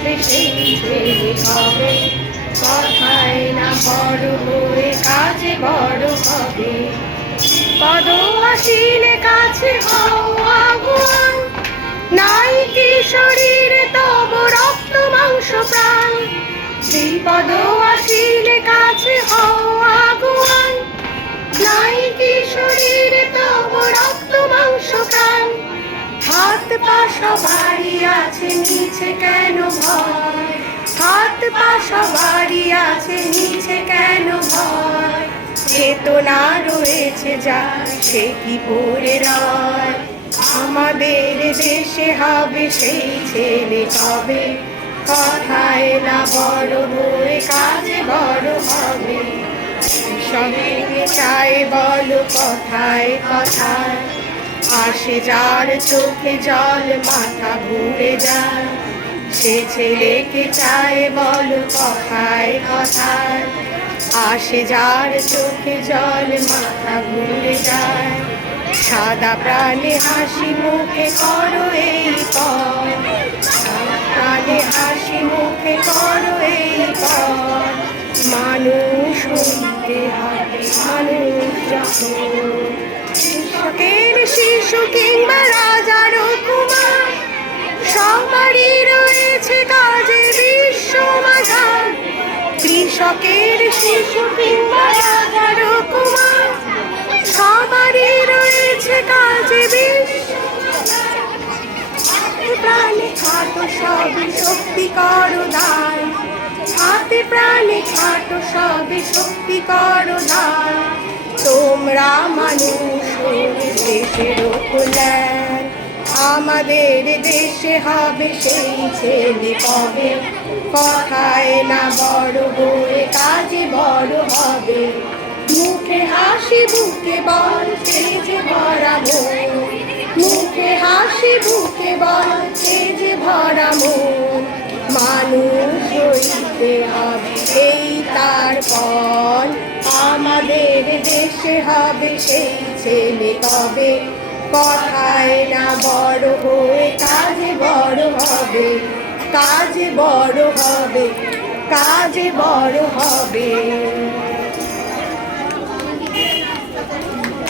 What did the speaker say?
হবে সেই ছেলে কবে, কথায় না বড় হয়ে কাজে বড় হবে। পদ আসিলে কাছে হও আগুয়ান, নাই কি শরীরে তব রক্ত মাংস প্রাণ। বিপদ আসিলে কাছে হও আগুয়ান, নাই কি শরীরে তব রক্ত মাংস প্রাণ। হাত পা সবারই আছে নিচে কেন ভয়, হাত পা সবারই আছে নিচে কেন ভয়। চেতনা রয়েছে যা সে কি পড়ে রয়, আমাদের দেশে হবে সেই ছেলে কবে, কথায় না বড় হয়ে কাজে বড় হবে। সঙ্গে চায় বল কথায় কথায়, আসে যার চোখে জল মাথা ঘুরে যায়। সে ছেলেকে চায় বল কথায় কথায়, আসে যার চোখে জল মাথা ঘুরে যায়। সাদা প্রাণে হাসি মুখে করো এই পথ, প্রাণে হাসি মুখে করো এই পথ। মানুষ হইতে হবে মানুষ যখন, কৃষকের শিশু কিংবা রাজার কুমার, সবারই রয়েছে কাজে বিশ্ব মাঝার। কৃষকের শিশু কিংবা রাজার কুমার, সবারই রয়েছে কাজে বিশ্ব প্রাণে খাটো সবে শক্তি করো দান, হাতে প্রাণে খাটো সবে শক্তি করো দান। তোমরা মানুষ দেশের কল্যাণ, আমাদের দেশে হবে সেই ছেলে কবে, কথায় না বড় হয়ে কাজে বড় হবে। মুখে হাসি বুকে বল যে ভরা মন, মুখে হাসি বুকে বল যে ভরা মন। মানুষ হইতে হবে এই তার পণ, আমাদের দেশে হবে সেই ছেলে কবে, কথায় না বড় হয়ে কাজে বড় হবে, কাজে বড় হবে, কাজে বড় হবে।